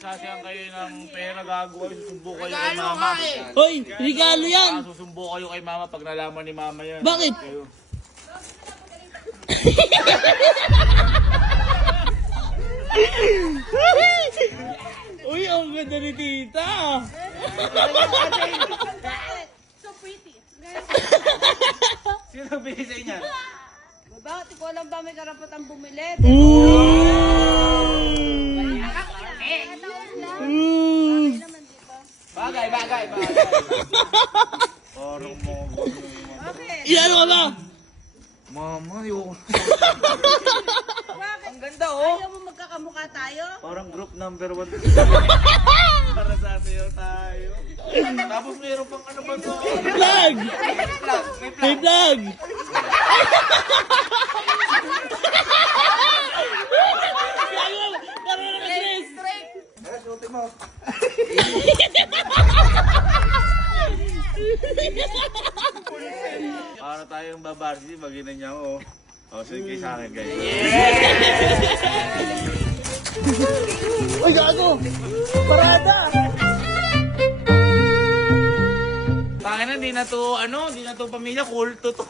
nagsasayang kayo ng pera, gago kayo, susumbo kayo kay mama. Hoy, regalo yan. Susumbo kayo kay mama pag nalaman ni mama yan. Bakit? Kayo. Uy, ang ganda ni tita. So pretty. Sino bigay sa inyo? Bakit ko alam ba may karapatang bumili? Bagay. Parang mo. Bakit? Iyan ka ba? Mama, yun. Bakit? Ang ganda oh. Ayaw mo magkakamukha tayo? Parang group number 1. Para sa sayo tayo. Tapos mayroon pang ano ba to? Vlog! May vlog! Parang naka-stress! Suotin mo. Para tayong babarsi, maginan niya ako. O, sige sa akin guys. Uy, gago! Parada! Tangina, di na to pamilya, kulto to.